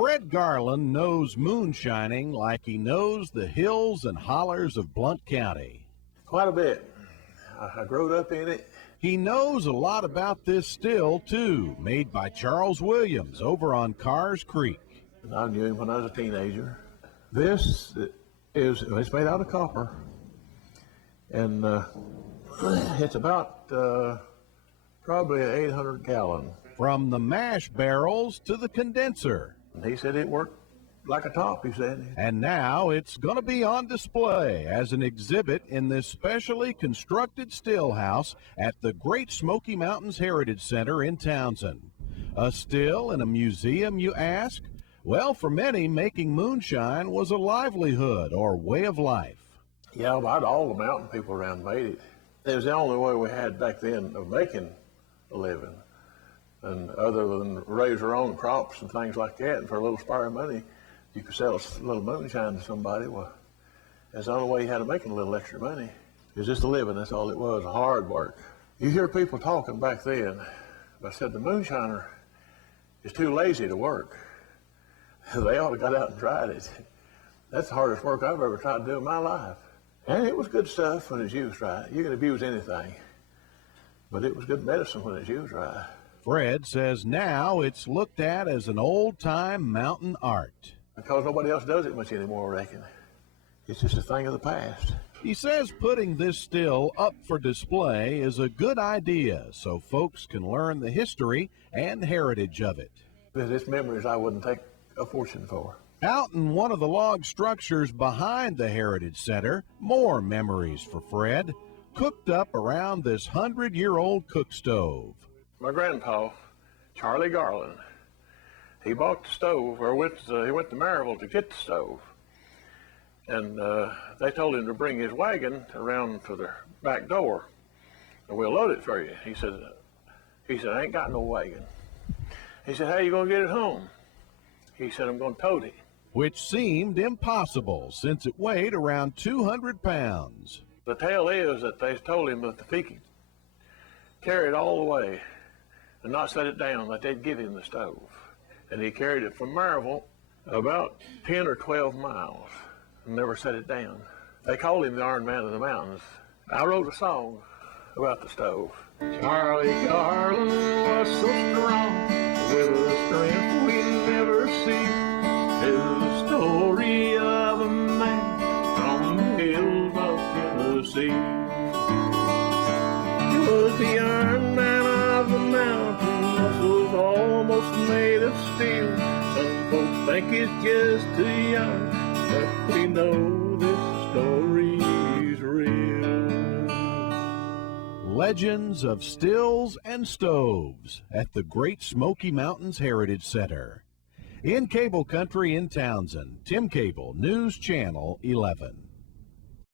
Fred Garland knows moonshining like he knows the hills and hollers of Blount County. Quite a bit. I grew up in it. He knows a lot about this still, too, made by Charles Williams over on Carr's Creek. I knew him when I was a teenager. This it's made out of copper, and it's about probably an 800 gallon. From the mash barrels to the condenser. And he said it worked like a top, he said. And now it's going to be on display as an exhibit in this specially constructed still house at the Great Smoky Mountains Heritage Center in Townsend. A still in a museum, you ask? Well, for many, making moonshine was a livelihood or way of life. Yeah, about all the mountain people around made it. It was the only way we had back then of making a living. And other than raise our own crops and things like that, and for a little spare money, you could sell a little moonshine to somebody. Well, that's the only way you had of making a little extra money. It was just a living, that's all it was, hard work. You hear people talking back then, but I said the moonshiner is too lazy to work. They ought to got out and tried it. That's the hardest work I've ever tried to do in my life. And it was good stuff when it's used right. You can abuse anything, but it was good medicine when it's used right. Fred says now it's looked at as an old-time mountain art. Because nobody else does it much anymore, I reckon. It's just a thing of the past. He says putting this still up for display is a good idea so folks can learn the history and heritage of it. It's memories I wouldn't take a fortune for. Out in one of the log structures behind the Heritage Center, more memories for Fred, cooked up around this 100-year-old cook stove. My grandpa, Charlie Garland, he bought the stove, or he went to Maryville to get the stove. And they told him to bring his wagon around to the back door, and we'll load it for you. He said, I ain't got no wagon. He said, how you gonna get it home? He said, I'm gonna tote it. Which seemed impossible since it weighed around 200 pounds. The tale is that they told him that if he could carry it all the way and not set it down, that they'd give him the stove. And he carried it from Maryville about 10 or 12 miles and never set it down. They called him the Iron Man of the Mountains. I wrote a song about the stove. Charlie Garland was so strong, with a strength we never see. It's the story of a man from the hills of Tennessee. He was the Iron Man of the mountain, muscles almost made of steel. Some folks think it's just too young, but we know this story's real. Legends of Stills and Stoves at the Great Smoky Mountains Heritage Center. In Cable Country in Townsend, Tim Cable, News Channel 11.